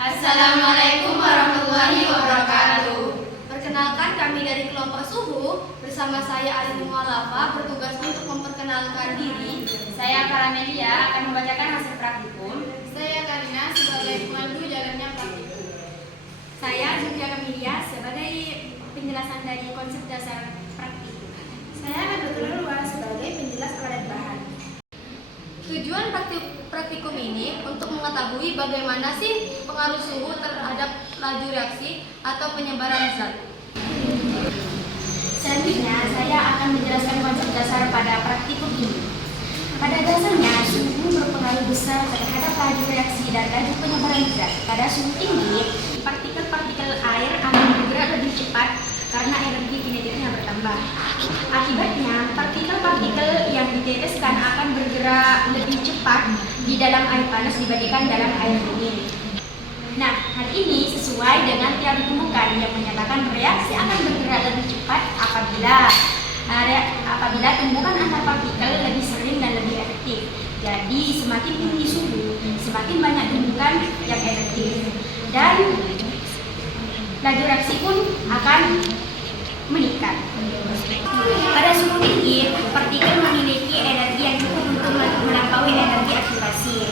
Assalamualaikum warahmatullahi wabarakatuh. Perkenalkan, kami dari kelompok suhu bersama saya Ali Mualafa bertugas untuk memperkenalkan diri. Saya Karamelia akan membacakan hasil praktikum. Saya Karina sebagai pemandu jalannya praktikum. Saya Zulfia Kamilia sebagai penjelasan dari konsep dasar praktikum. Saya Nabatul Luas sebagai penjelas alat bahan. Tujuan praktikum ini untuk mengetahui bagaimana sih pengaruh suhu terhadap laju reaksi atau penyebaran zat. Selanjutnya, saya akan menjelaskan konsep dasar pada praktikum ini. Pada dasarnya, suhu berpengaruh besar terhadap laju reaksi dan laju penyebaran zat. Pada suhu tinggi, partikel-partikel air akan bergerak lebih cepat karena energi kinetiknya bertambah. Akibatnya, partikel-partikel yang diteteskan akan bergerak lebih cepat di dalam air panas dibandingkan dalam air dingin. Nah, hal ini sesuai dengan teori tumbukan yang menyatakan reaksi akan bergerak lebih cepat apabila tumbukan antar partikel lebih sering dan lebih efektif. Jadi, semakin tinggi suhu, semakin banyak tumbukan yang efektif. Dan laju reaksi pun akan meningkat. Pada suhu tinggi, partikel memiliki energi yang cukup untuk melampaui energi aktivasi,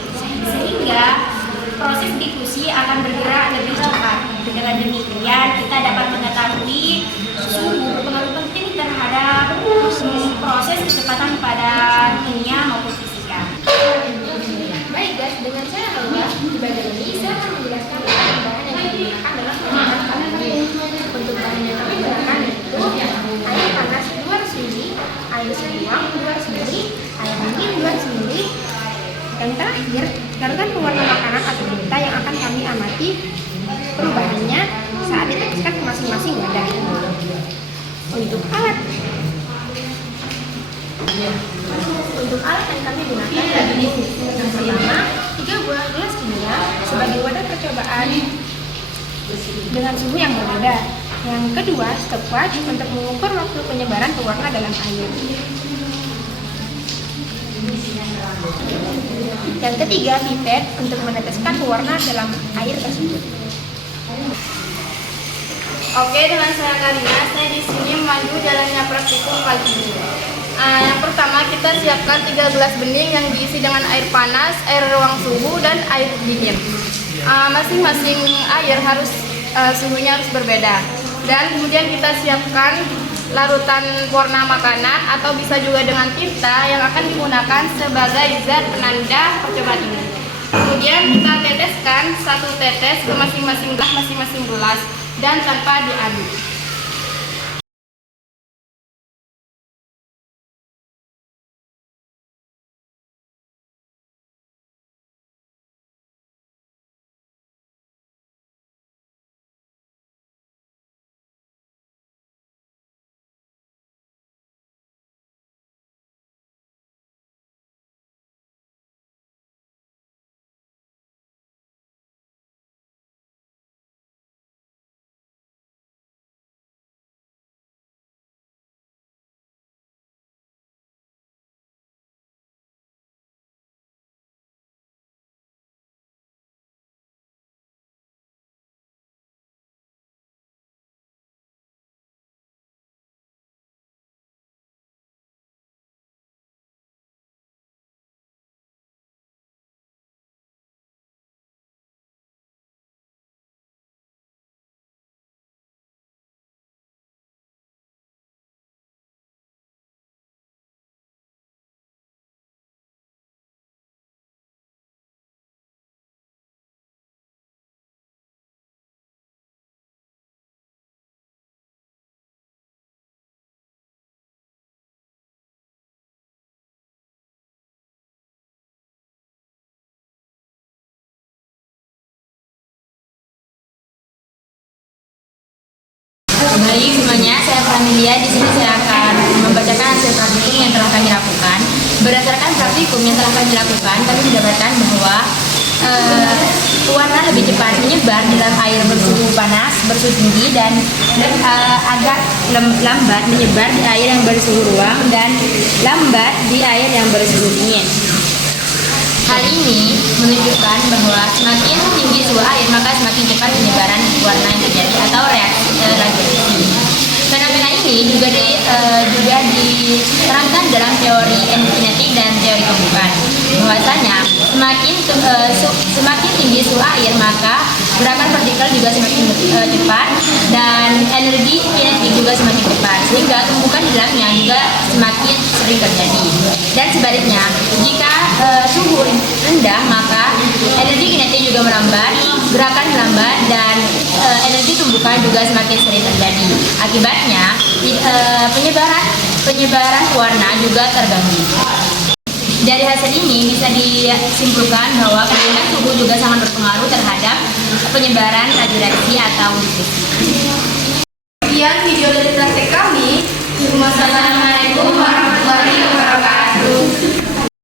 sehingga proses difusi akan bergerak lebih cepat. Dengan demikian, kita dapat mengetahui suhu berpengaruh penting terhadap proses kecepatan pada kimia maupun fisika. Baik guys, dengan saya Halwa, di bagian ini saya akan menjelaskan tentang bahan yang digunakan dalam pembuatan panas ini. Untuk bahan yang kami gunakan yaitu air panas 200 ml, air seruang 200 ml, air dingin 200 ml. Dan terakhir, larutan pewarna makanan atau tinta yang akan kami amati perubahannya saat diteteskan ke masing-masing wadah. Untuk alat yang kami gunakan begini. Yang pertama, 3 buah gelas kimia sebagai wadah percobaan dengan suhu yang berbeda. Yang kedua, stopwatch untuk mengukur waktu penyebaran pewarna dalam air. Yang ketiga, pipet untuk meneteskan pewarna dalam air tersebut. Oke, dengan saya Karina, saya di sini memandu jalannya praktikum pagi ini. Yang pertama, kita siapkan 3 gelas bening yang diisi dengan air panas, air ruang suhu, dan air dingin. Masing-masing air harus suhunya harus berbeda. Dan kemudian kita siapkan larutan warna makanan atau bisa juga dengan tinta yang akan digunakan sebagai zat penanda percobaan ini. Kemudian kita teteskan 1 tetes ke masing-masing gelas dan tanpa diaduk. Baik semuanya, saya Karamelia. Di sini saya akan membacakan hasil praktikum yang telah kami lakukan. Berdasarkan praktikum yang telah kami lakukan, kami mendapatkan bahwa pewarna lebih cepat menyebar dalam air bersuhu panas, bersuhu tinggi, dan agak lambat menyebar di air yang bersuhu ruang dan lambat di air yang bersuhu dingin. Hal ini menunjukkan bahwa semakin tinggi suhu air, maka semakin warna yang terjadi atau reaksi radioaktif. Fenomena ini juga diterangkan dalam teori endocinetik dan teori tumbukan. Bahwasanya semakin tinggi suhu air maka gerakan partikel juga semakin cepat dan energi kinetik juga semakin cepat, sehingga tumbukan di dalamnya juga semakin sering terjadi. Dan sebaliknya, jika suhu rendah maka energi kinetik juga melambat, gerakan melambat, dan energi tumbukan juga semakin sering terjadi. Akibatnya penyebaran warna juga terganggu. Dari hasil ini bisa disimpulkan bahwa kenaikan suhu juga sangat berpengaruh terhadap penyebaran radioaktif atau difusi. Sekian video dari praktek kami. Wassalamualaikum warahmatullahi wabarakatuh.